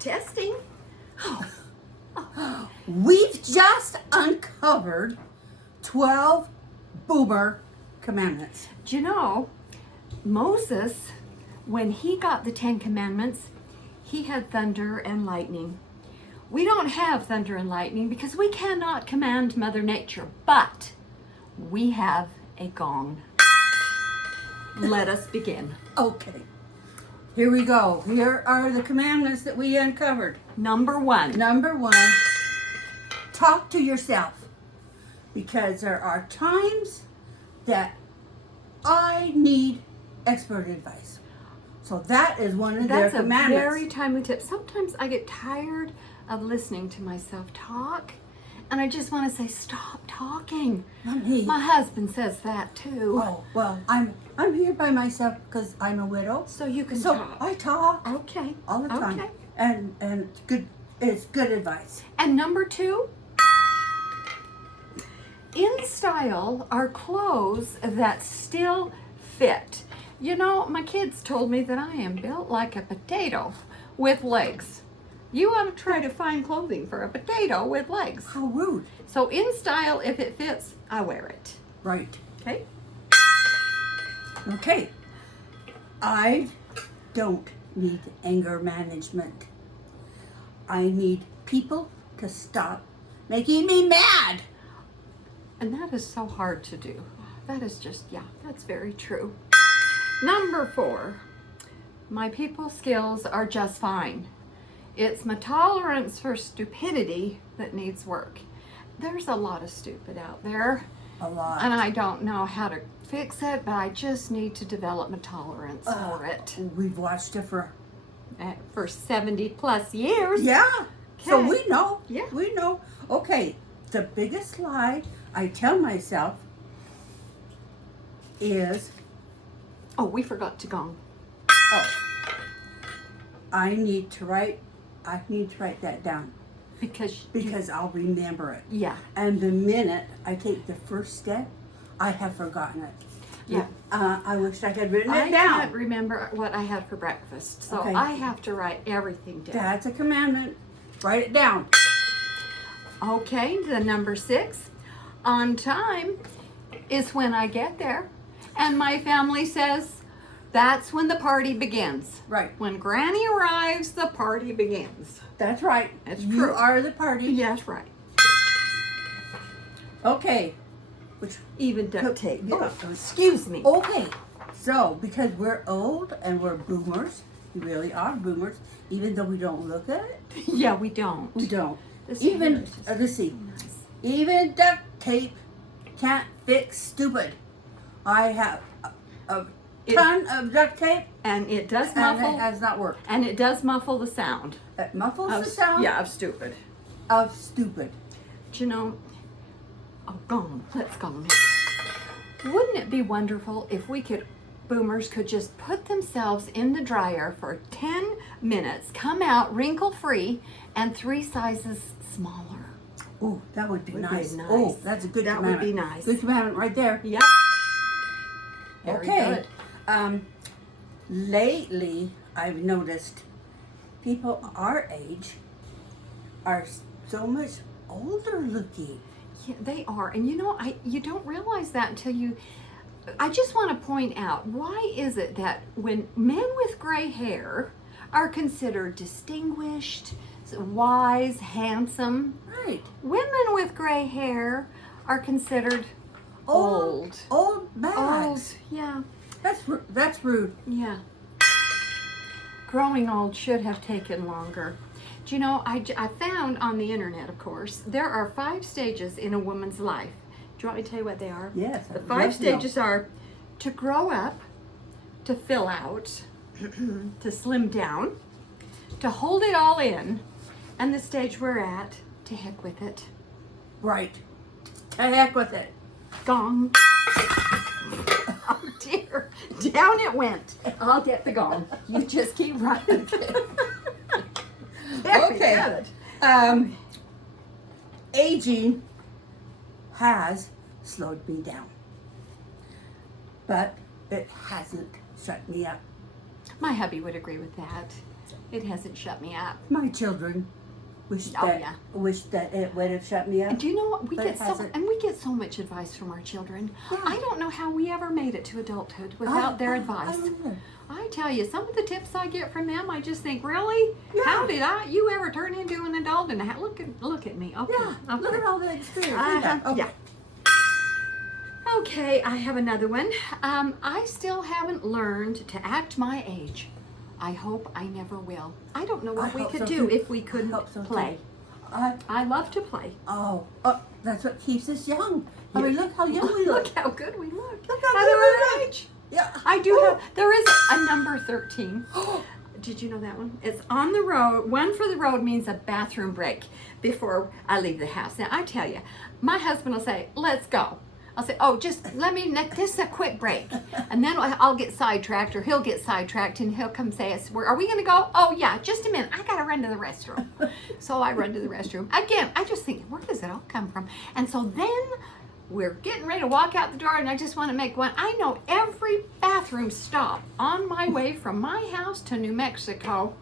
Testing. We've just uncovered 12 boomer commandments. Do you know, Moses, when he got the 10 Commandments, he had thunder and lightning. We don't have thunder and lightning because we cannot command Mother Nature, but we have a gong. Let us begin. Okay, here we go. Here are the commandments that we uncovered. Number 1. Number 1, talk to yourself, because there are times that I need expert advice. So that is one of their That's a commandments. very timely tip. Sometimes I get tired of listening to myself talk, and I just want to say, stop talking. Not me. My husband says that too. Oh, well, I'm here by myself because I'm a widow. So you can So talk. I talk Okay. all the time. Okay. And it's good advice. And number 2, in style are clothes that still fit. You know, my kids told me that I am built like a potato with legs. You ought to try to find clothing for a potato with legs. How rude. So in style, if it fits, I wear it. Right. Okay? Okay. I don't need anger management. I need people to stop making me mad. And that is so hard to do. That is just, yeah, that's very true. Number 4, my people skills are just fine. It's my tolerance for stupidity that needs work. There's a lot of stupid out there, A lot. and I don't know how to fix it, but I just need to develop my tolerance for it. We've watched it for 70 plus years. yeah. So Okay. we know. Yeah. We know. Okay. The biggest lie I tell myself is, Oh, we forgot to gong. I need to write that down Because I'll remember it. yeah. And the minute I take the first step, I have forgotten it. Yeah. I wish I had written I it down. can't remember what I had for breakfast, so Okay. I have to write everything down. That's a commandment. Write it down. Okay, the number 6, on time is when I get there, and my family says that's when the party begins. Right. When Granny arrives, the party begins. That's right. That's You true. are the party. Yes, right. Okay. Which Even duct tape. Yeah. Oh, excuse me. Okay, so because we're old and we're boomers, we really are boomers, even though we don't look at it, Yeah, we don't. we don't. This Even, hair is just let's see, nice. even duct tape can't fix stupid. I have a ton of duct tape And it does and muffle. it has not worked. And it does muffle the sound. It muffles Of, the sound yeah, of stupid. of stupid. Do you know, oh, gone. Let's go now. Wouldn't it be wonderful if boomers could just put themselves in the dryer for 10 minutes, come out wrinkle-free, and 3 sizes smaller? Oh, that would be Would be nice. nice. Oh, that's a good That would commandment. be nice. Good commandment right there. Yep. Very Okay. good. Lately, I've noticed people our age are so much older looking. Yeah, they are. And you know, you don't realize that until I just want to point out, why is it that when men with gray hair are considered distinguished, wise, handsome, Right. women with gray hair are considered old. Old bags. Yeah, That's rude. yeah. Growing old should have taken longer. Do you know, I found on the internet, of course, there are 5 stages in a woman's life. Do you want me to tell you what they are? Yes. The I'd 5 love to know. stages are to grow up, to fill out, to slim down, to hold it all in, and the stage we're at, to heck with it. Right. To heck with it. Gong. Oh dear. Down it went. I'll get the gong. You just keep running. Very Okay. good. Aging has slowed me down, but it hasn't shut me up. My hubby would agree with that. It hasn't shut me up. My children wish that it would have shut me up. And do you know what? We But get it so hasn't. and we get so much advice from our children. Yeah. I don't know how we ever made it to adulthood without their advice. I don't know. I tell you, some of the tips I get from them, I just think, really? Yeah. How did you ever turn into an adult? And look at me. Okay. Yeah, Okay. look at all the experience. Uh-huh. Okay. Yeah. Okay, I have another one. I still haven't learned to act my age. I hope I never will. I don't know what we hope could so do too. if we couldn't hope so too. play. I love to play. That's what keeps us young. I Yeah. mean, look how young we Look look. how good we look. Look how At good we our look. age. Yeah. I do have, there is a number 13. Did you know that one? It's on the road. One for the road means a bathroom break before I leave the house. Now, I tell you, my husband will say, let's go. I'll say, oh, just just a quick break. And then I'll get sidetracked, or he'll get sidetracked, and he'll come say, are we going to go? Oh, yeah, just a minute. I got to run to the restroom. So I run to the restroom. Again, I just think, where does it all come from? And so then we're getting ready to walk out the door, and I just want to make one. I know every bathroom stop on my way from my house to New Mexico.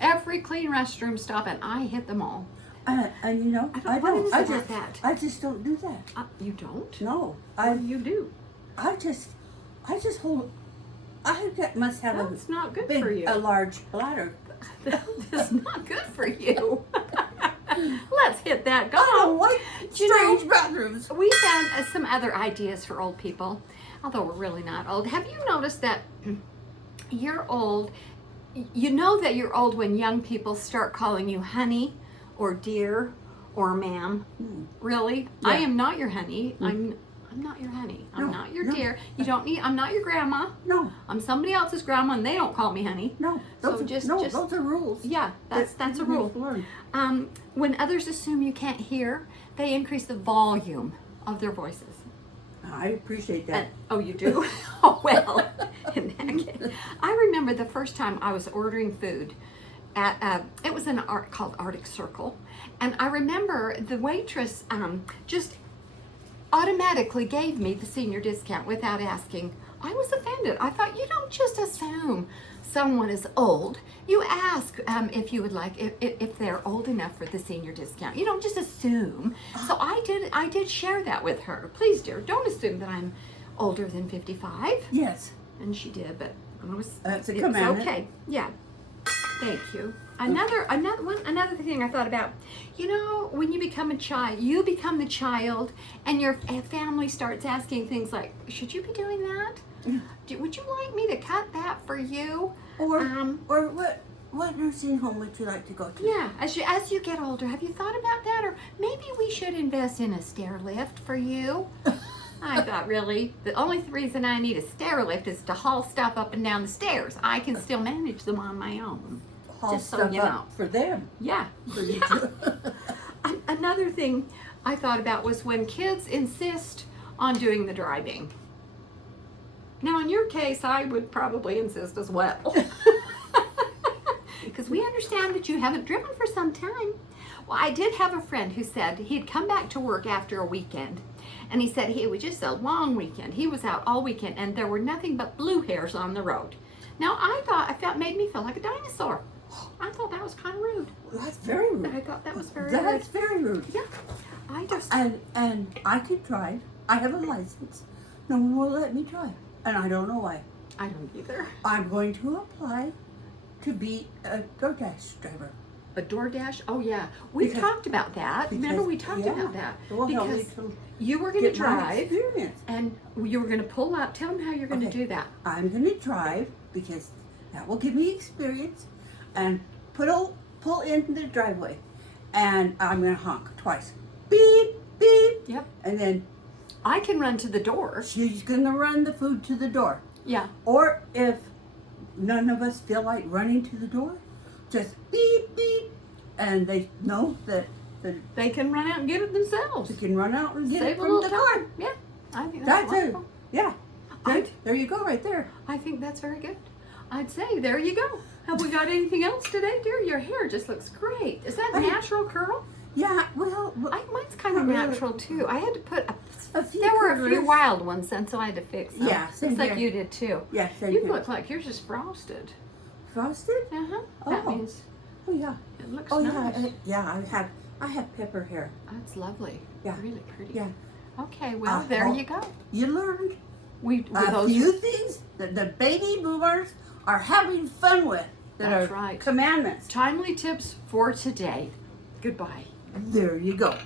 Every clean restroom stop, and I hit them all. And you know, I just don't do that. You don't? No, What do you do? I just hold. Must have That's not good for you. a large bladder. That's not good for you. Let's hit that I don't gong. like strange bathrooms. We found some other ideas for old people, although we're really not old. Have you noticed that you're old? You know that you're old when young people start calling you honey or dear or ma'am. Really? Yeah. I am not your honey. I'm not your honey. I'm No, not your no. dear. You don't need. I'm not your grandma. No, I'm somebody else's grandma, and they don't call me honey. no. So Those are rules. Yeah, that's a we rule. have to learn. When others assume you can't hear, they increase the volume of their voices. I appreciate that. Oh, you do? Oh, well, in that case. I remember the first time I was ordering food at, it was an art called Arctic Circle. And I remember the waitress just automatically gave me the senior discount without asking. I was offended. I thought, you don't just assume someone is old. You ask if you would like, if they're old enough for the senior discount. You don't just assume. So I did share that with her. Please, dear, don't assume that I'm older than 55. Yes. And she did, but That's a it was commandment. okay. Yeah. Thank you. Another thing I thought about, you know, when you become a child, you become the child, and your family starts asking things like, should you be doing that? Would you like me to cut that for you? Or what nursing home would you like to go to? Yeah, as you get older, have you thought about that? Or maybe we should invest in a stair lift for you. I thought, really, the only reason I need a stair lift is to haul stuff up and down the stairs. I can still manage them on my own. Haul Just so stuff you up know. for them. Yeah. For you Yeah. to- Another thing I thought about was when kids insist on doing the driving. Now, in your case, I would probably insist as well. Because we understand that you haven't driven for some time. Well, I did have a friend who said he'd come back to work after a weekend. And he said it was just a long weekend. He was out all weekend, and there were nothing but blue hairs on the road. Now, made me feel like a dinosaur. I thought that was kind of rude. That's very rude. I thought that was very That's rude. very rude. Yeah. I just... And I could drive. I have a license. No one will let me drive. And I don't know why. I don't either. I'm going to apply to be a DoorDash driver. A DoorDash? Oh, yeah. We Because- talked about that. Remember, we talked yeah, about that. it will help me Because to you were going to get my drive, experience. and you were going to pull up. Tell them how you're going to Okay. do that. I'm going to drive because that will give me experience, and pull into the driveway, and I'm going to honk twice. Beep, beep. Yep. And then I can run to the door. she's going to run the food to the door. Yeah. Or if none of us feel like running to the door, just beep, beep, and they know that They can run out and get it themselves. they can run out and get Save it a from little the time. car. Yeah. I think That's that's it. wonderful. Yeah. I'd- There you go, right there. I think that's very good. I'd say, there you go. Have we got anything else today, dear? Your hair just looks great. Is that I- natural curl? Yeah, well, Mine's kind of Not really. natural too. I had to put A few there were a few curlers. wild ones, and so I had to fix them. Yeah, same Looks like here. you did too. yeah, same You here. look like yours is frosted. Frosted? That Oh. means Oh yeah. it looks Oh nice. yeah. I have pepper here. That's lovely. Yeah. Really pretty. Yeah. Okay, well, there you go. You learned We a few things that the baby boomers are having fun with. That's are right. commandments. timely tips for today. Goodbye. There you go.